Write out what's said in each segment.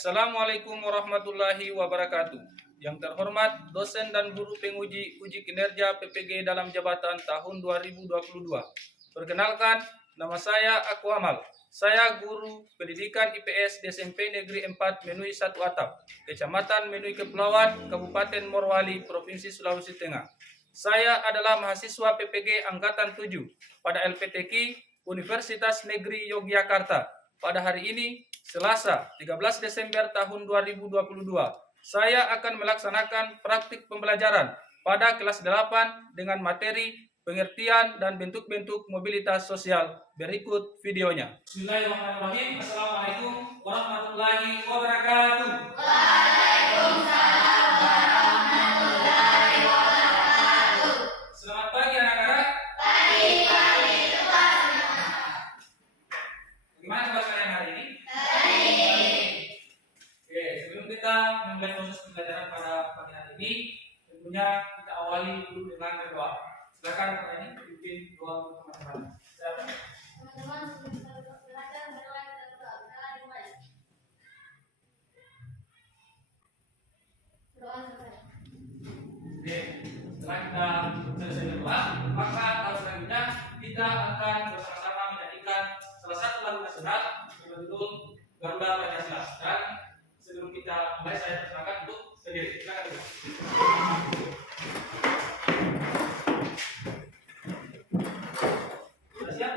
Assalamualaikum warahmatullahi wabarakatuh. Yang terhormat dosen dan guru penguji uji kinerja PPG dalam jabatan tahun 2022. Perkenalkan, nama saya Aku Amal. Saya guru pendidikan IPS di SMP Negeri 4 Menui 1 Atap, Kecamatan Menui Kepulauan, Kabupaten Morowali, Provinsi Sulawesi Tengah. Saya adalah mahasiswa PPG Angkatan 7 pada LPTQ Universitas Negeri Yogyakarta. Pada hari ini, Selasa 13 Desember tahun 2022, saya akan melaksanakan praktik pembelajaran pada kelas 8 dengan materi pengertian dan bentuk-bentuk mobilitas sosial. Berikut videonya. Bismillahirrahmanirrahim. Assalamualaikum warahmatullahi wabarakatuh. Waalaikumsalam warahmatullahi wabarakatuh. Selamat pagi anak-anak. Pagi itu pagi. Bagaimana kabar kalian hari ini? Oke, sebelum kita memulai proses pembelajaran pada pagi hari ini, tentunya kita awali dulu dengan berdoa. Silakan Pak ini pimpin doa untuk teman-teman. Teman-teman sebelum kita belajar berdoa kita berdoa. Kita dimulai. Doa selesai. Oke, setelah kita selesai berdoa, maka selanjutnya kita akan bersama-sama menyanyikan salah satu lagu nasional berjudul Garuda Pancasila. Dan sebelum kita mulai, saya persilakan untuk berdiri. Silakan dulu. Sudah siap?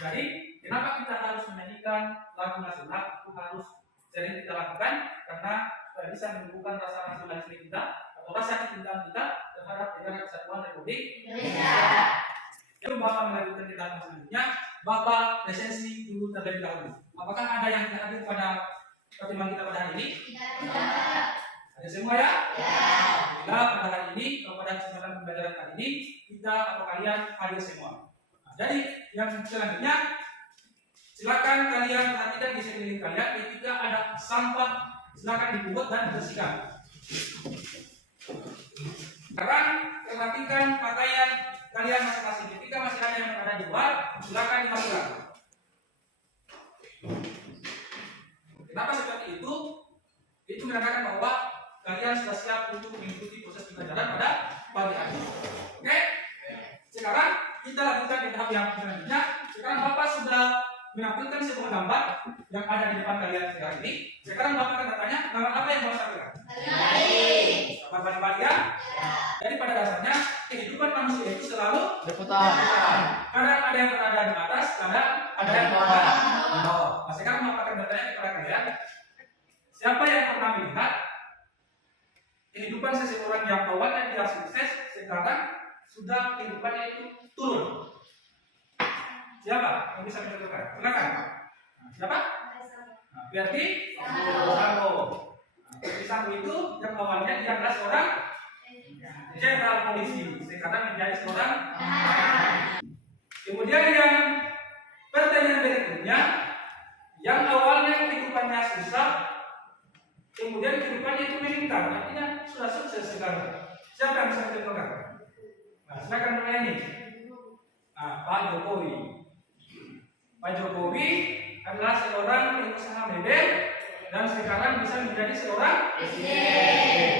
Jadi, kenapa kita harus menyanyikan lagu nasional? Itu harus sering kita lakukan karena supaya bisa menumbuhkan rasa nasionalisme kita atau rasa kecintaan kita terhadap negara kesatuan Republik Indonesia. Lalu Bapak melanjutkan kita selanjutnya, Bapak presensi dulu terlebih dahulu. Apakah ada yang tidak hadir pada pertemuan kita pada hari ini? Tidak. Ada semua ya? Ya. Alhamdulillah pada hari ini, pada kesempatan pembelajaran kali ini, kita atau kalian hadir semua. Jadi yang selanjutnya, silakan kalian perhatikan di sekeliling kalian ketika ada sampah, silakan dipungut dan dibersihkan. Sekarang perhatikan pakaian kalian masing-masing. Ketika masih ada yang ada di luar, silakan dimasukkan. Kenapa seperti itu? Itu menandakan bahwa kalian sudah siap untuk mengikuti proses pembelajaran pada pagi hari. Oke? Sekarang kita lanjutkan di tahap yang selanjutnya. Sekarang Bapak sudah menampilkan sebuah gambar yang ada di depan kalian sekarang ini. Sekarang Bapak akan bertanya, gambar apa yang Bapak tampilkan? Gambar balik-balik ya? Jadi pada dasarnya kehidupan manusia itu selalu berputar. Kadang ada yang berada di atas, kadang ada yang berada di bawah. Nah, sekarang Bapak akan bertanya kepada kalian, siapa yang pernah melihat kehidupan seseorang yang awalnya dia sukses, sekarang sudah kehidupannya itu turun? Siapa yang bisa menentukan? Silakan. Siapa? Nah, berarti Sambo. Verdi Sambo itu yang awalnya dia adalah seorang jenderal polisi, sekarang menjadi seorang. Kemudian yang pertanyaan berikutnya, yang awalnya kehidupannya susah, kemudian kehidupannya itu meningkat, artinya sudah sukses sekarang. Siapa yang bisa menentukan? Nah, silakan mulai ini. Nah, Pak Jokowi. Pak Jokowi adalah seorang pengusaha mebel dan sekarang bisa menjadi seorang presiden.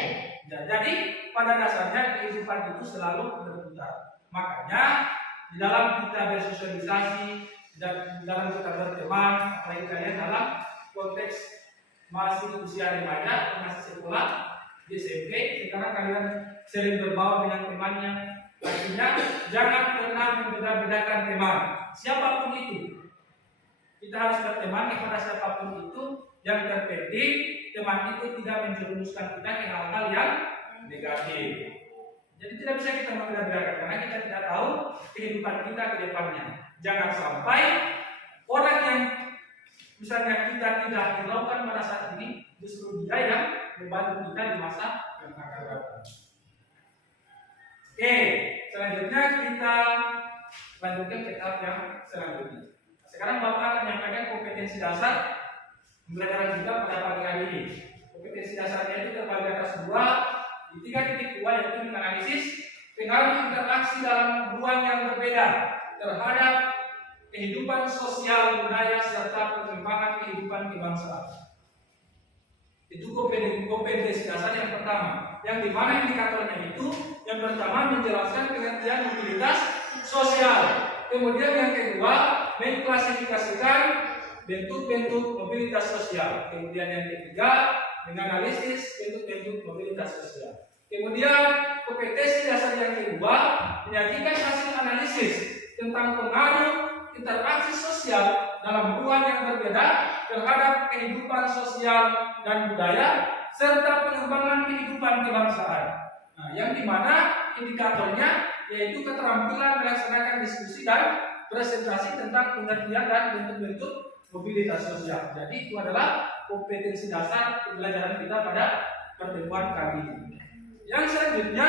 Ya, jadi pada dasarnya kehidupan itu selalu berputar. Makanya di dalam kita bersosialisasi dan di dalam kita berteman, apalagi kalian dalam konteks masih usia remaja, masih sekolah di SMP, sekarang kalian sering berbaur dengan temannya. Artinya jangan pernah membeda-bedakan teman. Siapapun itu, kita harus berteman kepada siapapun itu. Yang terpenting teman itu tidak menjerumuskan kita ke hal-hal yang negatif. Jadi tidak bisa kita membeda-bedakan karena kita tidak tahu kehidupan kita ke depannya. Jangan sampai orang yang misalnya kita tidak hiraukan pada saat ini, justru dia yang membantu kita di masa yang akan datang. Oke, selanjutnya kita lanjutkan ke tahap yang selanjutnya. Sekarang Bapak akan menyampaikan kompetensi dasar pembelajaran kita pada pagi hari ini. Kompetensi dasarnya itu terbagi atas di 3.2, yaitu menganalisis pengaruh interaksi dalam ruang yang berbeda terhadap kehidupan sosial, budaya, serta pengembangan kehidupan kebangsaan. Itu kompetensi dasar yang pertama, yang dimana indikatornya itu yang pertama menjelaskan pengertian mobilitas sosial. Kemudian yang kedua mengklasifikasikan bentuk-bentuk mobilitas sosial. Kemudian yang ketiga menganalisis bentuk-bentuk mobilitas sosial. Kemudian kompetensi dasar yang kedua menyajikan hasil analisis tentang pengaruh interaksi sosial dalam ruang yang berbeda terhadap kehidupan sosial dan budaya serta pengembangan kehidupan kebangsaan. Nah, yang dimana indikatornya yaitu keterampilan melaksanakan diskusi dan presentasi tentang pengertian dan bentuk-bentuk mobilitas sosial. Jadi itu adalah kompetensi dasar pembelajaran kita pada pertemuan kali ini. Yang selanjutnya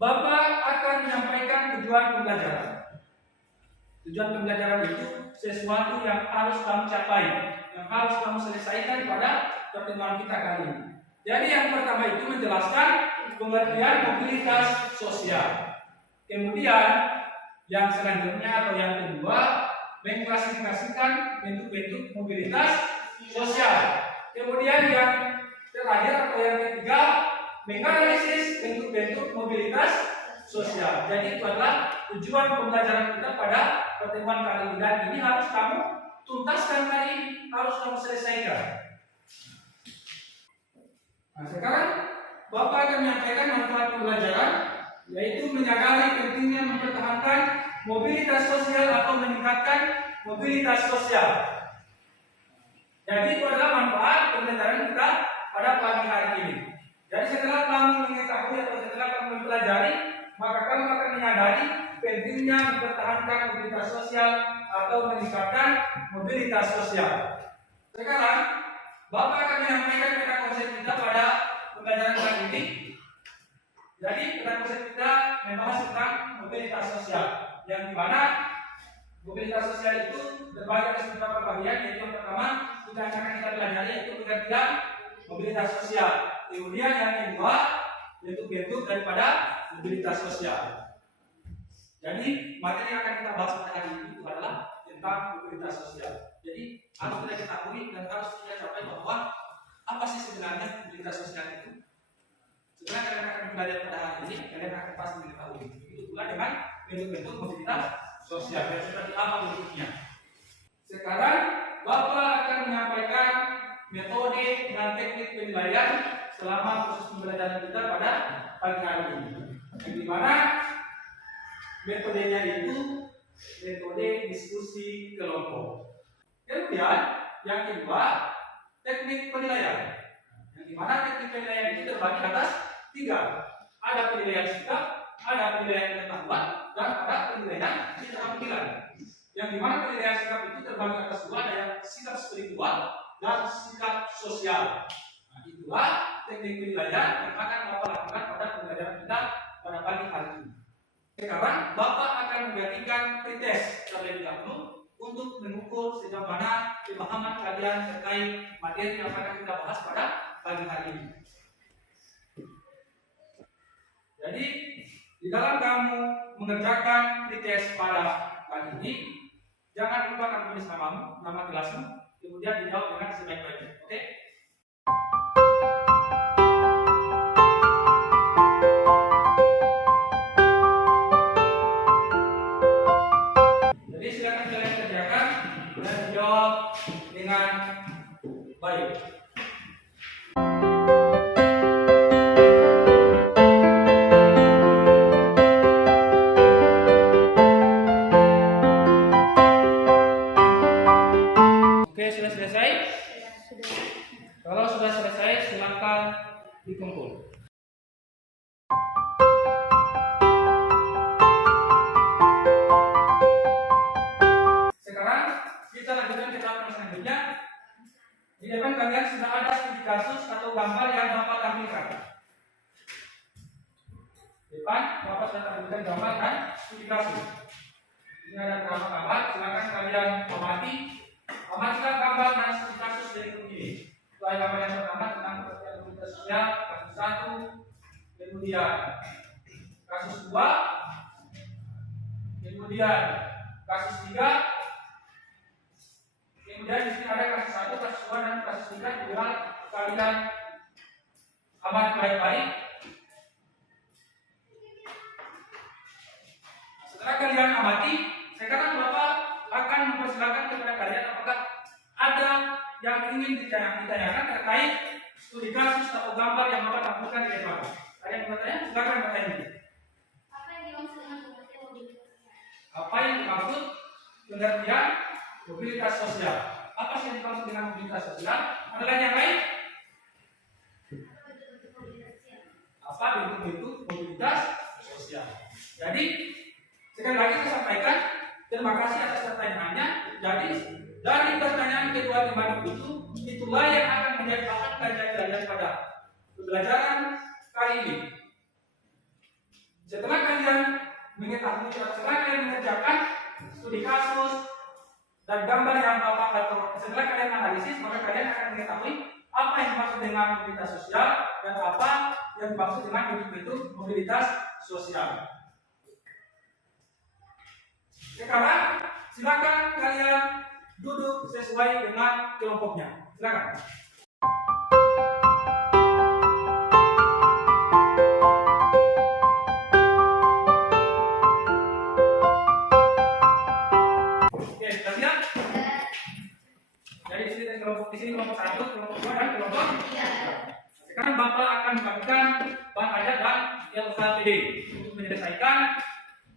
Bapak akan menyampaikan tujuan pembelajaran. Tujuan pembelajaran itu sesuatu yang harus kamu capai, yang harus kamu selesaikan pada pertemuan kita kali ini. Jadi yang pertama itu menjelaskan pengertian mobilitas sosial. Kemudian yang selanjutnya atau yang kedua mengklasifikasikan bentuk-bentuk mobilitas sosial. Kemudian yang terakhir atau yang ketiga menganalisis bentuk-bentuk mobilitas sosial. Jadi itu adalah tujuan pembelajaran kita pada pertemuan kali ini, dan ini harus kamu tuntaskan kali ini, harus kamu selesaikan. Nah, sekarang Bapak akan menyampaikan manfaat pembelajaran, yaitu menyadari pentingnya mempertahankan mobilitas sosial atau meningkatkan mobilitas sosial. Jadi itu adalah manfaat pembelajaran kita pada pagi hari ini. Jadi setelah kamu mengetahui atau setelah kamu mempelajari, maka kamu akan menyadari pentingnya mempertahankan mobilitas sosial atau meningkatkan mobilitas sosial. Sekarang Bapak akan menyampaikan peta konsep kita pada pembelajaran kali ini. Jadi peta konsep kita membahas tentang mobilitas sosial, yang dimana mobilitas sosial itu terbagi atas beberapa bagian, yaitu yang pertama kita akan kita pelajari yaitu pengertian mobilitas sosial. Kemudian yang kedua bentuk-bentuk daripada mobilitas sosial. Jadi materi yang akan kita bahas pada hari ini itu adalah tentang mobilitas sosial. Jadi harus kita ketahui dan harus kita capai bahwa apa sih sebenarnya mobilitas sosial itu. Setelah kalian akan belajar pada hari ini, kalian akan pasti mengetahui. Begitu pula dengan bentuk-bentuk mobilitas sosial dan seperti apa bentuknya. Sekarang Bapak akan menyampaikan metode dan teknik penilaian selama proses pembelajaran kita pada pagi hari ini. Yang dimana metodenya itu metode diskusi kelompok. Kemudian yang kedua teknik penilaian. Yang dimana teknik penilaian itu terbagi atas 3. Ada penilaian sikap, ada penilaian pengetahuan, dan ada penilaian keterampilan. Yang dimana penilaian sikap itu terbagi atas 2, ada yang sikap spiritual dan sikap sosial. Nah, itulah teknik penilaian yang akan Bapak lakukan pada pembelajaran kita pada pagi hari ini. Sekarang Bapak akan menggantikan pretest terlebih dahulu untuk mengukur sejauh mana pemahaman kalian terkait materi yang akan kita bahas pada pagi hari ini. Jadi di dalam kamu mengerjakan pretest pada pagi ini, jangan lupa kamu tulis namamu, nama kelasmu, kemudian dijawab dengan sebaik-baiknya. Oke? Jadi silakan kalian kerjakan dan jawab dengan baik. Ini ada beberapa gambar, silakan kalian amati. Amatilah gambar dan studi kasus berikut ini. Mulai gambar yang pertama tentang pengertian mobilitas sosial, kasus 1, kemudian kasus 2, kemudian kasus 3, kemudian di sini ada kasus 1, kasus 2, dan kasus 3. Tinggal kalian amati baik-baik. Setelah kalian amati, sekarang Bapak akan mempersilahkan kepada kalian apakah ada yang ingin ditanyakan terkait studi kasus atau gambar yang Bapak tampilkan di depan. Ada yang bertanya? Silakan bertanya. Apa yang dimaksud dengan Apa yang dimaksud pengertian mobilitas sosial? Apa sih yang dimaksud dengan mobilitas sosial? Ada yang lain? bentuk-bentuk mobilitas sosial? Apa bentuk-bentuk mobilitas sosial? Jadi sekali lagi saya sampaikan, terima kasih atas pertanyaannya. Jadi dari pertanyaan kedua teman itu, itulah yang akan menjadi bahan kajian kalian pada pembelajaran kali ini. Setelah kalian mengetahui, setelah kalian mengerjakan studi kasus dan gambar yang Bapak atau setelah kalian analisis, maka kalian akan mengetahui apa yang dimaksud dengan mobilitas sosial dan apa yang dimaksud dengan bentuk mobilitas sosial. Sekarang silakan kalian duduk sesuai dengan kelompoknya. Silakan. Oke, sudah siap? Jadi di sini kelompok 1, kelompok 2, dan kelompok 3. Sekarang Bapak akan membagikan bahan ajar dan LKPD untuk menyelesaikan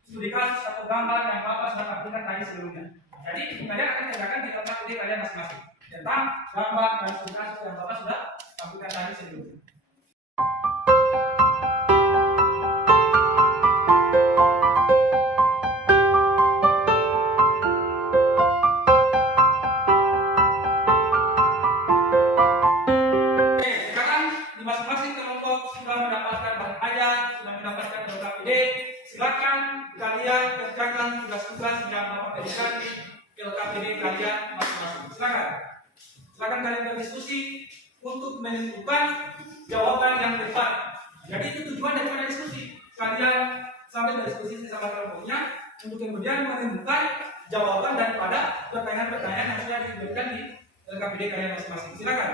studi kasus atau gambar yang Bapak sudah tampilkan tadi sebelumnya. Jadi kalian akan kerjakan di tempat ide kalian masing-masing tentang gambar dan studi kasus yang Bapak sudah tampilkan tadi sebelumnya. Oke, sekarang di masing-masing kelompok sudah mendapatkan bahan ajar, sudah mendapatkan LKPD. Silakan kalian kerjakan tugas-tugas yang Bapak berikan LKPD kalian masing-masing. Silakan kalian berdiskusi untuk menentukan jawaban yang tepat. Jadi itu tujuan daripada diskusi. Kalian sampai berdiskusi sama kelompoknya untuk kemudian menentukan jawaban daripada pertanyaan-pertanyaan yang sudah diberikan di LKPD kalian masing-masing. Silakan.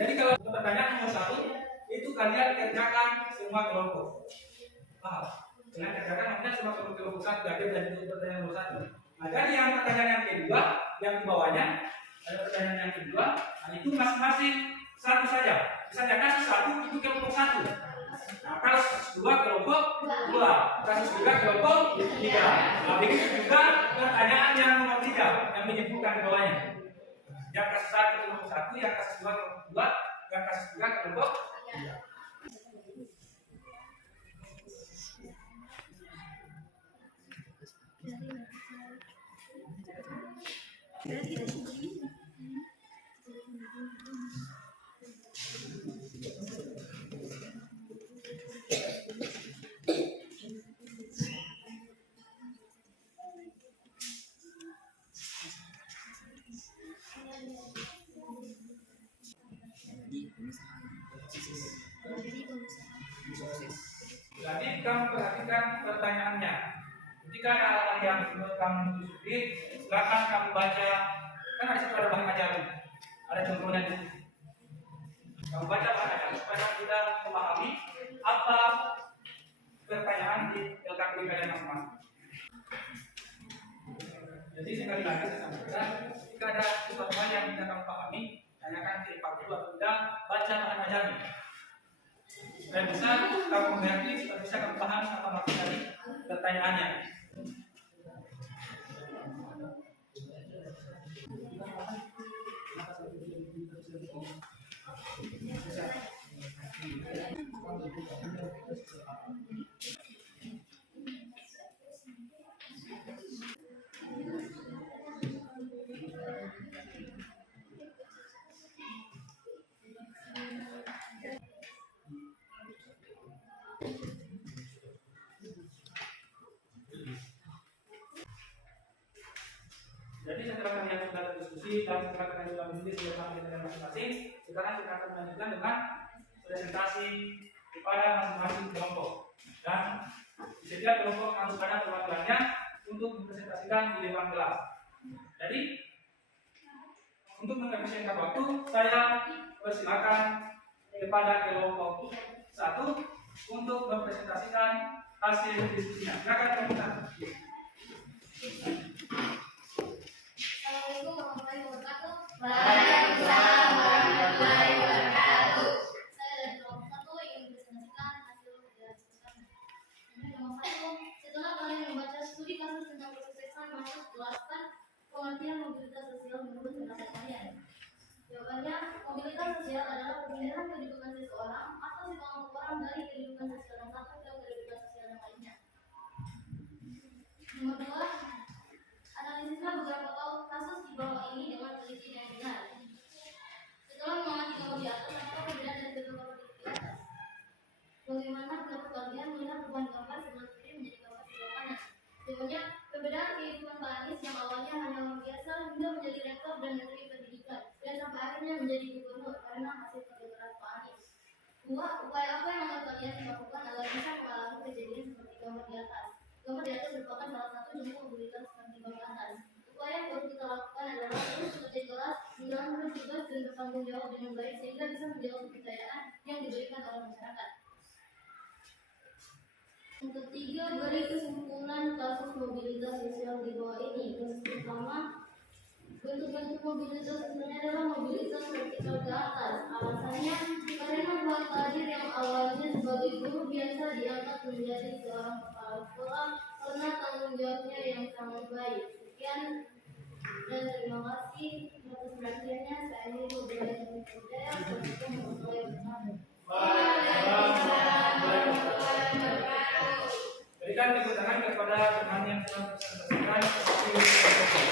Jadi kalau pertanyaan nomor 1 itu kalian kerjakan semua kelompok. Paham? Kalian kerjakan maksudnya semua kelompok 1 dan itu pertanyaan nomor 1. Nah, jadi yang pertanyaan yang kedua yang di bawahnya ada pertanyaan yang kedua, nah itu masing-masing satu saja. Misalnya kasus 1 itu kelompok 1. Nah, kasus 2 kelompok 2, kasus 3 kelompok 3. Nah, begitu juga pertanyaan yang nomor 3 yang menyebutkan di bawahnya. Yang kasus 1 kelompok 1, yang kasus 2 kelompok 2, yang kasus 3 kelompok 3. Jadi kamu perhatikan pertanyaannya. Jika ada hal yang menurut kamu sulit, silakan kamu baca. Kan ada situ ada bahan ajaran, ada contohnya di situ. Kamu baca bahan ajaran supaya kita memahami apa pertanyaan di LKPK yang masing-masing. Jadi sekali lagi saya sampaikan, jika ada sesuatu hal yang tidak kamu pahami, tanyakan ke Pak Guru atau tidak, baca bahan ajaran. Dan bisa kamu mengerti, bisa kamu paham apa maksud dari pertanyaannya. Jadi setelah kalian sudah berdiskusi dan setelah kalian sudah menulis dengan masing-masing, sekarang kita akan melanjutkan dengan presentasi kepada masing-masing kelompok. Dan di setiap kelompok harus ada perwakilannya untuk mempresentasikan di depan kelas. Jadi untuk mengefisienkan waktu, saya persilakan kepada kelompok 1 untuk mempresentasikan hasil diskusinya. Silakan teman-teman. Assalamualaikum warahmatullahi wabarakatuh. Waalaikumsalam warahmatullahi wabarakatuh. Saya dari kelompok 1 ingin mempresentasikan hasil diskusi kami. Nomor 1, setelah kalian membaca studi kasus tentang kesuksesan masuk jelaskan pengertian mobilitas sosial menurut pendapat kalian. Jawabannya, mobilitas sosial adalah pemindahan kehidupan seseorang atau sekelompok orang dari kehidupan sosial yang satu ke kehidupan sosial yang lainnya. Nomor 2, analisislah beberapa kasus di bawah ini dengan teliti dan benar. Setelah mengamati gambar di atas, apa perbedaan dari kedua gambar di atas? Bagaimana pendapat kalian melihat perubahan gambar sebelah kiri menjadi gambar sebelah kanan? Jawabannya, perbedaan kehidupan Pak Anies yang awalnya hanya orang biasa hingga menjadi rektor dan menteri pendidikan dan sampai akhirnya menjadi gubernur karena hasil kerja keras Pak Anies. 2. Upaya apa yang akan kalian lakukan agar bisa mengalami kejadian seperti gambar di atas? Gambar di atas merupakan salah satu contoh mobilitas seperti gambar atas. Upaya yang perlu kita lakukan adalah terus bekerja keras, menjalankan tugas dan bertanggung jawab dengan baik sehingga bisa menjawab kepercayaan yang diberikan oleh masyarakat. Yang ketiga, beri kesimpulan kasus mobilitas sosial di bawah ini. Kasus pertama, bentuk-bentuk mobilitas sosialnya adalah mobilitas vertikal ke atas. Alasannya, karena Pak Kadir yang awalnya sebagai guru biasa diangkat menjadi seorang kepala sekolah karena tanggung jawabnya yang sangat baik. Sekian dan terima kasih atas perhatiannya. Saya ini berbeda dengan saya. Assalamualaikum warahmatullahi wabarakatuh. Waalaikumsalam warahmatullahi wabarakatuh. Berikan tepuk tangan kepada teman yang telah mempresentasikan.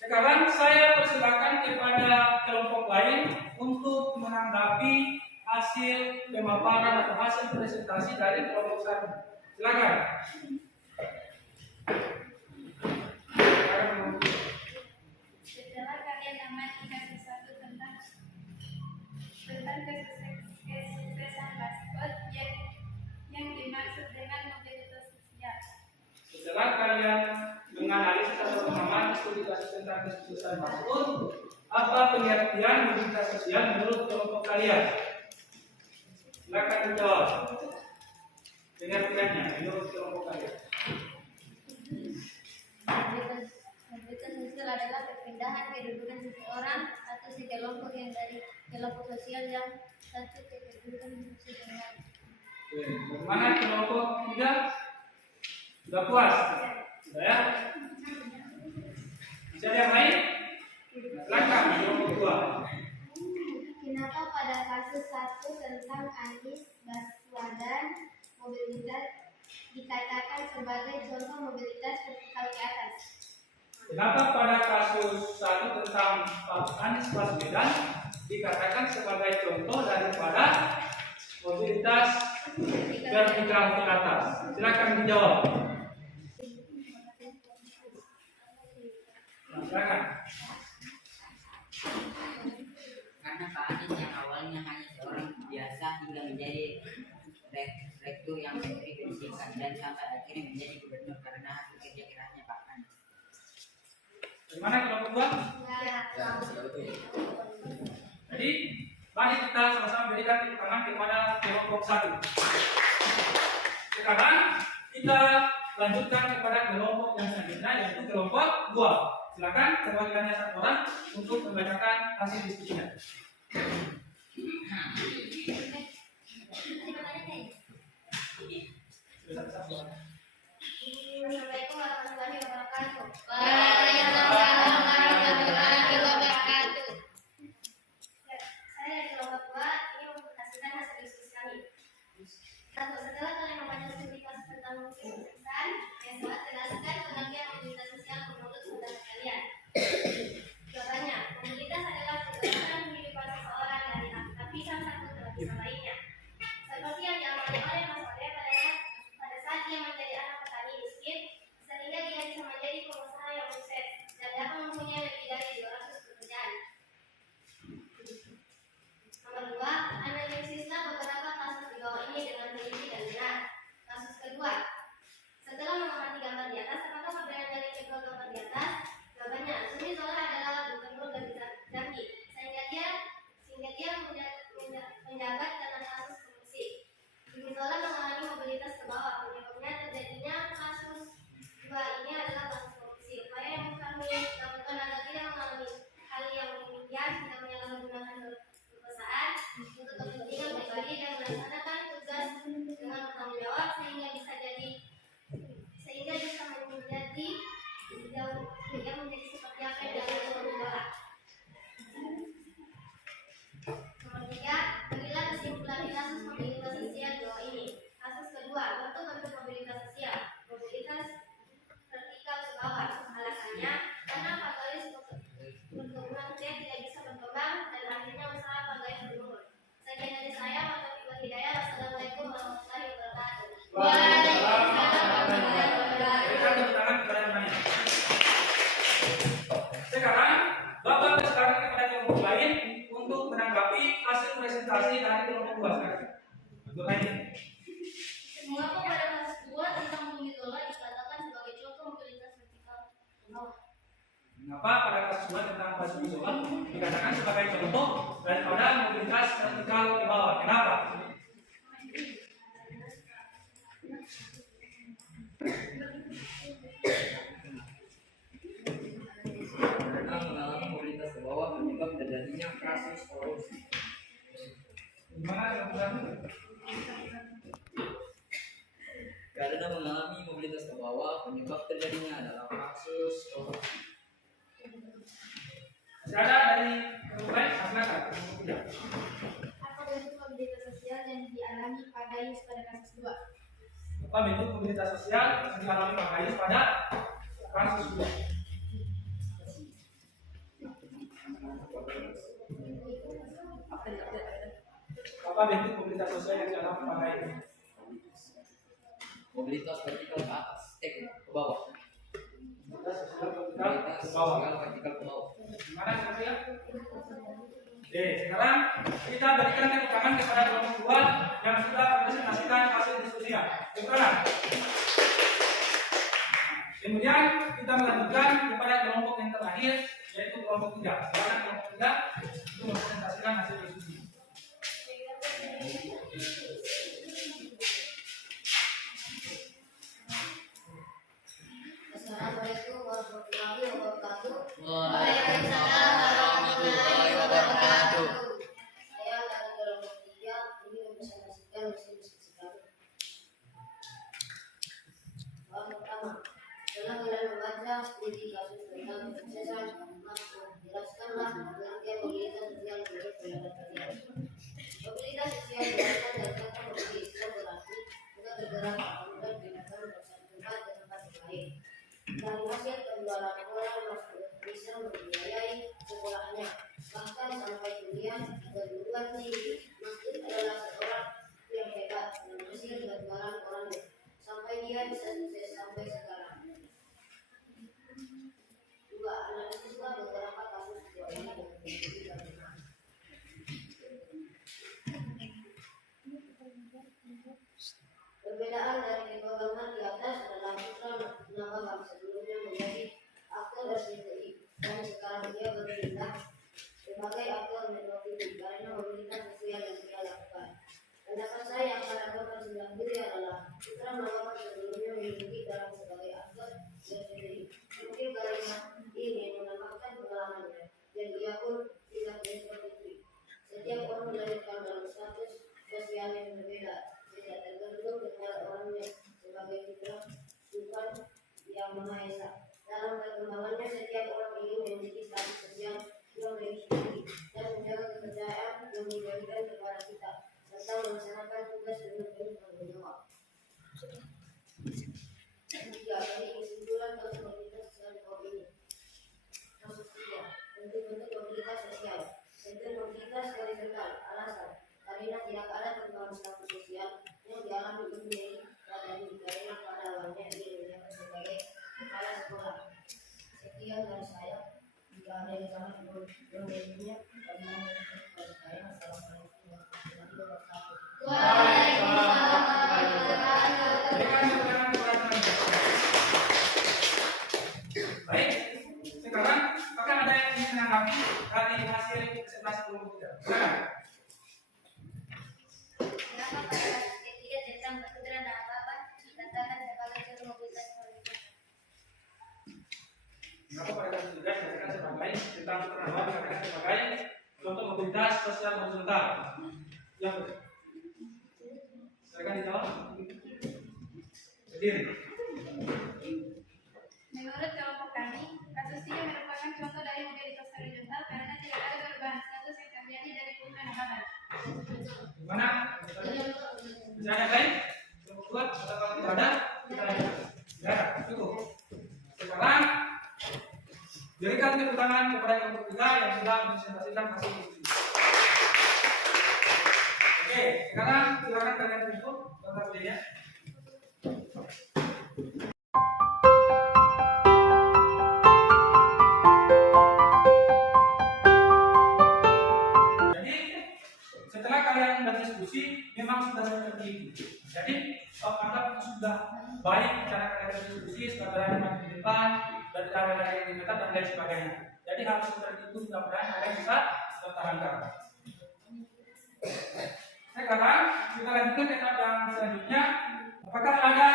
Sekarang saya persilakan kepada kelompok lain untuk menanggapi hasil pemaparan atau hasil presentasi dari kelompok 1. Silakan. Setelah kalian amati kasus 1 tentang kesuksesan maskot yang dimaksud dengan mobilitas sosial. Setelah kalian menganalisis atau memahami studi kasus tentang kesuksesan maskot, apa pengertian mobilitas sosial menurut kelompok kalian? Silakan dijawab. Pengertiannya menurut kelompok kalian. Mobilitas sosial adalah perpindahan kedudukan seseorang atau sekelompok yang dari kelompok sosial yang satu ke kedudukan sosial yang lain. Bagaimana kelompok 3? Sudah puas? Sudah ya? Bisa ada yang lain? Silakan kelompok 2. Kenapa pada kasus 1 tentang Anies Baswedan mobilitas dikatakan sebagai contoh mobilitas vertikal ke atas? Kenapa pada kasus 1 tentang Pak Anies Baswedan dikatakan sebagai contoh daripada mobilitas vertikal ke atas? Silakan dijawab. Silakan. biasa hingga menjadi rektur yang memberi pendidikan dan sampai akhirnya menjadi gubernur karena hasil kerja kerasnya Pak Anies. Gimana kelompok dua? Jadi mari kita sama-sama berikan tepuk tangan kepada kelompok satu. Sekarang kita lanjutkan kepada kelompok yang selanjutnya yaitu kelompok dua. Silakan perwakilannya satu orang untuk membacakan hasil diskusinya. Assalamualaikum warahmatullahi wabarakatuh. Waalaikumsalam warahmatullahi wabarakatuh. Saya dari kelompok 2 ini mempresentasikan hasil diskusi kami. Satu, setelah kalian membaca publikasi tentang musik suksesan, yang telah jelaskan pengertian mobilitas sosial menurut saudara kalian. Jawabannya, mobilitas adalah kegiatan kehidupan seseorang dari aktivitas satu ke aktivitas lainnya. Seperti yang dialami oleh Mas Ode pada saat dia menjadi anak petani miskin, sehingga dia bisa menjadi pengusaha yang sukses dan dapat mempunyai lebih dari 200 pekerjaan. Nomor 2, analisislah beberapa kasus di bawah ini dengan teliti dan benar. Kasus kedua, setelah mengamati gambar di atas, apakah perbedaan dari kedua gambar di atas? Jawabannya, Zumi Zola adalah gubernur dari Jambi, sehingga dia menjabat karena kasus korupsi. Zumi Zola mengalami mobilitas ke bawah, penyebabnya terjadinya kasus dua ini adalah kasus korupsi. Upaya yang kami lakukan agar tidak mengalami hal yang demikian, tidak menyalahgunakan kekuasaan untuk kepentingan pribadi dan melaksanakan tugas dengan bertanggung jawab sehingga bisa menjadi seperti apa yang dilakukan oleh Zola. Nomor 3, berilah kesimpulan di kasus mobilitas sosial di bawah ini. Kasus kedua, bentuk mobilitas sosial. Mobilitas vertikal ke bawah. Alasannya, karena Pagalis perkebunan dia tidak bisa berkembang dan akhirnya usaha Pagalis menurun. Sekian dari saya, Wassalamualaikum Hidayah. Wassalamualaikum warahmatullahi wabarakatuh. Waalaikumsalam warahmatullahi wabarakatuh. Berikan tepuk tangan kepada temannya. Sekarang Bapak bersekarang kepada kelompok lain untuk menanggapi hasil presentasi dari kelompok dua sekarang. Bertanya. Mengapa pada kasus 2 tentang Zumi Zola dikatakan sebagai contoh mobilitas vertikal ke bawah? Mengapa pada kasus 2 tentang kasus Zola dikatakan sebagai contoh daripada mobilitas vertikal ke bawah? Kenapa? Karena mengalami mobilitas ke bawah penyebab terjadinya kasus korupsi. Gimana jawabannya? Karena mengalami mobilitas ke bawah penyebab terjadinya adalah kasus korupsi. Masih ada dari kelompok lain? Silakan. Apa bentuk mobilitas sosial yang dialami Pak Gayus pada kasus 2? Apa bentuk mobilitas sosial yang dialami Pak Gayus pada kasus 2? Apa bentuk mobilitas sosial yang dialami Pak Gayus? Mobilitas vertikal ke atas, ke bawah. Mobilitas sosial vertikal Mobilitas ke bawah. sosial vertikal ke bawah. Gimana ya? Oke, sekarang kita berikan tepuk tangan kepada kelompok 2 yang sudah mempresentasikan hasil diskusinya. Tepuk tangan. Kemudian kita melanjutkan kepada kelompok yang terakhir yaitu kelompok 3. Silakan kelompok 3 untuk mempresentasikan hasil diskusi. Assalamualaikum warahmatullahi wabarakatuh. Waalaikumsalam warahmatullahi wabarakatuh. Saya dari kelompok 3 ini mempresentasikan hasil diskusi kami. Soal pertama, setelah kalian membaca studi kasus tentang kesuksesan, maka jelaskanlah pengertian aktor mewakili karena mobilitas sosial yang dia lakukan. Pendapat saya pada Bapak Sembilan Diri adalah putra Bapak sebelumnya mengikuti dalam sebagai aktor dan sendiri. Mungkin kalimat ini menambahkan pengalamannya dan ia pun tidak seperti itu. Setiap orang dilahirkan dalam status sosial yang berbeda, tidak tergantung kepada orangnya sebagai fitrah Tuhan yang Maha Esa. Dalam perkembangannya, setiap orang ingin memiliki status sosial yang lebih tinggi dan menjaga kepercayaan yang diberikan kepada kita serta melaksanakan tugas dengan penuh tanggung jawab. Ketiga, bagi kesimpulan kasus mobilitas sosial di bawah ini. Kasus 3, bentuk-bentuk mobilitas sosial. Bentuk mobilitas horizontal, alasan karena tidak ada perubahan status sosial yang dialami dunia pada negara pada awalnya digunakan sebagai kepala sekolah. Sekian dari saya. Jika ada yang salah yang lainnya, kami mohon kepada saya. Assalamualaikum warahmatullahi wabarakatuh. Waalaikumsalam. Baik, sekarang apakah ada yang ingin menanggapi dari hasil presentasi kelompok kita? Silakan. Kenapa pada kasus ketiga tentang pertukaran dan apa-apa dikatakan sebagai contoh mobilitas horizontal? Kenapa pada kasus ketiga dikatakan sebagai tentang pertama dikatakan sebagai contoh mobilitas sosial horizontal? Yang betul. Silakan dijawab. Berdiri. Menurut kelompok kami, kasus 3 merupakan contoh dari mobilitas horizontal karena tidak ada perubahan status yang terjadi dari putra dan bapak. Gimana? Bisa ada lain? Kelompok dua, atau kalau tidak ada, kita lanjut. Ya, cukup. Sekarang berikan tepuk tangan kepada kelompok tiga yang sudah mempresentasikan hasil diskusi. Oke, sekarang silakan kalian tutup data kuliahnya. Jadi setelah kalian berdiskusi, memang sudah seperti itu. Jadi anggap sudah baik cara kalian berdiskusi, sudah berani maju di depan, dan cara kalian diminta dan lain sebagainya. Jadi harus seperti itu, mudah-mudahan kalian bisa mempertahankan. Sekarang kita lanjutkan ke tab yang selanjutnya. Apakah ada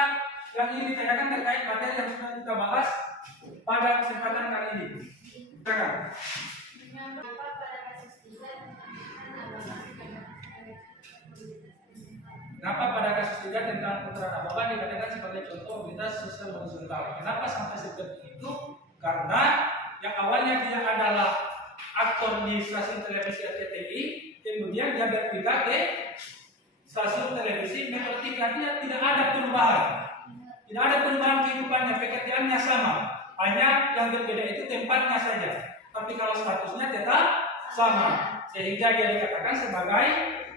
yang ingin ditanyakan terkait materi yang sudah kita bahas pada kesempatan kali ini? Silakan. Kenapa pada kasus 3 Kenapa pada kasus 3 tentang putra Nababa dikatakan sebagai contoh mobilitas sosial horizontal? Kenapa sampai seperti itu? Karena yang awalnya dia adalah aktor di stasiun televisi RCTI, kemudian dia berpindah ke stasiun televisi Metro TV. Artinya tidak ada perubahan, tidak ada perubahan kehidupannya, pekerjaannya sama, hanya yang berbeda itu tempatnya saja. Tapi kalau statusnya tetap sama, sehingga dia dikatakan sebagai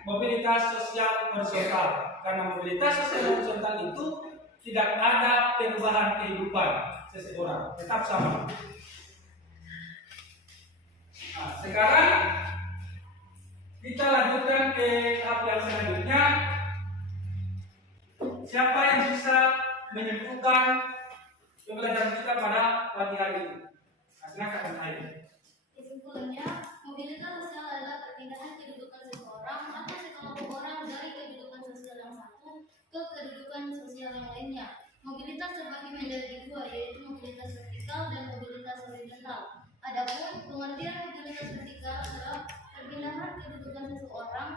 mobilitas sosial horizontal. Karena mobilitas sosial horizontal itu tidak ada perubahan kehidupan seseorang, tetap sama. Nah, sekarang kita lanjutkan ke tahap yang selanjutnya. Siapa yang bisa menyimpulkan pembelajaran kita pada pagi hari ini? Silakan Ayu. Kesimpulannya, mobilitas sosial adalah perpindahan kedudukan seseorang atau sekelompok orang dari kedudukan sosial yang satu ke kedudukan sosial yang lainnya. Mobilitas terbagi menjadi dua, yaitu mobilitas vertikal dan mobilitas horizontal. Adapun pengertian mobilitas vertikal adalah perpindahan kedudukan seseorang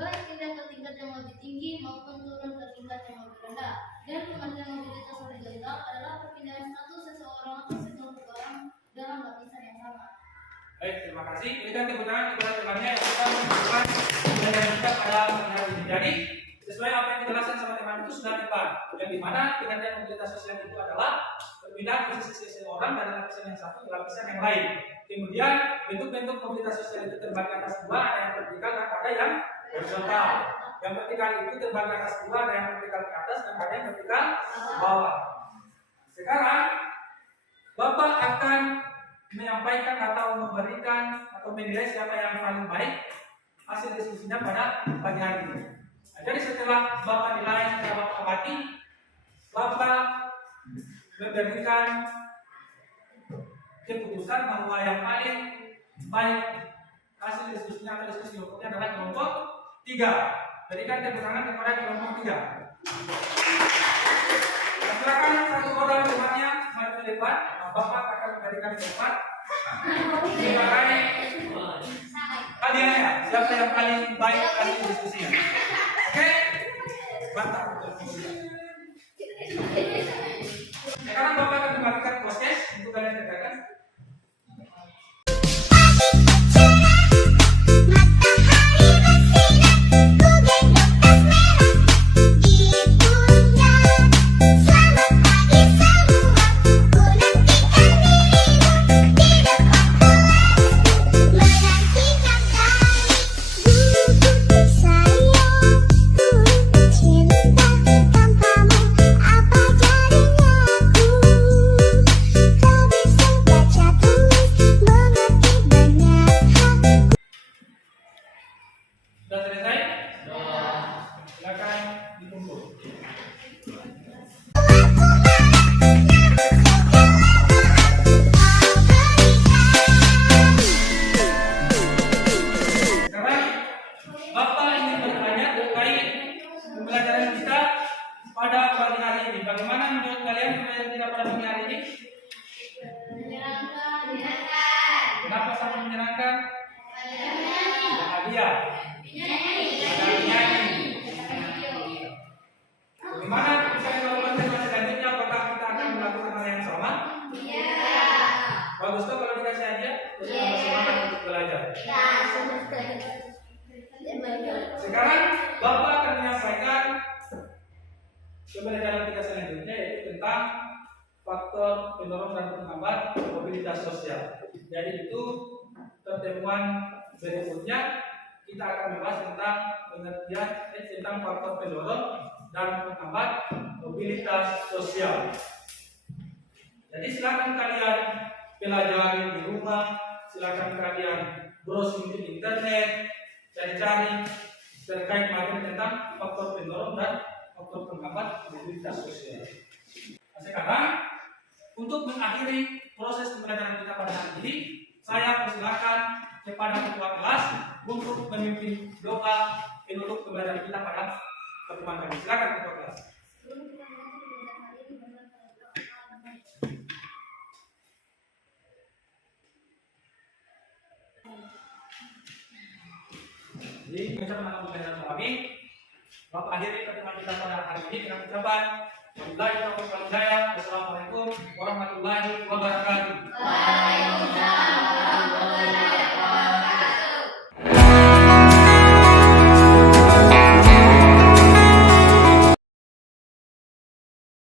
baik pindah ke tingkat yang lebih tinggi maupun turun ke tingkat yang lebih rendah. Dan pengertian mobilitas horizontal adalah perpindahan status seseorang atau sekelompok orang dalam lapisan yang sama. Baik, terima kasih. Berikan tepuk tangan kepada temannya yang sudah menunjukkan pembelajaran kita pada pagi hari ini. Jadi, sesuai apa yang dijelaskan sama teman itu sudah tepat. Yang dimana pengertian mobilitas sosial itu adalah perpindahan posisi seseorang dari lapisan yang satu ke lapisan yang lain. Kemudian bentuk-bentuk mobilitas sosial itu terbagi atas dua, ada yang vertikal dan ada yang horizontal. Yang vertikal itu terbagi atas dua, ada yang vertikal ke atas dan ada yang vertikal ke bawah. Sekarang Bapak akan menyampaikan atau memberikan atau menilai siapa yang paling baik hasil diskusinya pada pagi hari ini. Nah, jadi setelah Bapak nilai, setelah Bapak amati, Bapak memberikan keputusan bahwa yang paling baik hasil diskusinya atau diskusi kelompoknya adalah kelompok 3. Berikan tepuk tangan kepada kelompok 3. Silakan satu orang temannya maju ke depan. Bapak akan memberikan tempat sebagai hadiahnya. Siapa yang paling baik hasil diskusinya? Oke? Mantap. Sekarang Bapak akan membagikan proses untuk kalian kerjakan. Sudah selesai? Silakan dikumpul. Sekarang Bapak ingin bertanya terkait pembelajaran kita pada pagi hari ini. Bagaimana menurut kalian pembelajaran kita pada pagi hari ini? Kenapa sangat menyenangkan? Bahagia. Bagaimana ketika kita melakukan selanjutnya? Apakah kita akan melakukan hal yang sama? Bagus tuh kalau dikasih hadiah, terus tambah semangat untuk belajar. Sekarang Bapak akan menyampaikan pembelajaran kita selanjutnya, yaitu tentang faktor pendorong dan penghambat mobilitas sosial. Jadi itu pertemuan berikutnya kita akan membahas tentang pengertian tentang faktor pendorong dan penghambat mobilitas sosial. Jadi silakan kalian pelajari di rumah, silakan kalian browsing di internet, cari-cari terkait materi tentang faktor pendorong dan faktor penghambat mobilitas sosial. Nah, sekarang untuk mengakhiri proses pembelajaran kita pada hari ini, saya persilakan kepada ketua kelas untuk memimpin doa penutup pembelajaran kita pada pertemuan kali. Silakan ketua kelas. Jadi mengucapkan nama pembelajaran kami, Bapak akhiri pertemuan kita pada hari ini dengan ucapan Wassalamualaikum warahmatullahi wabarakatuh. Waalaikumsalam warahmatullahi wabarakatuh.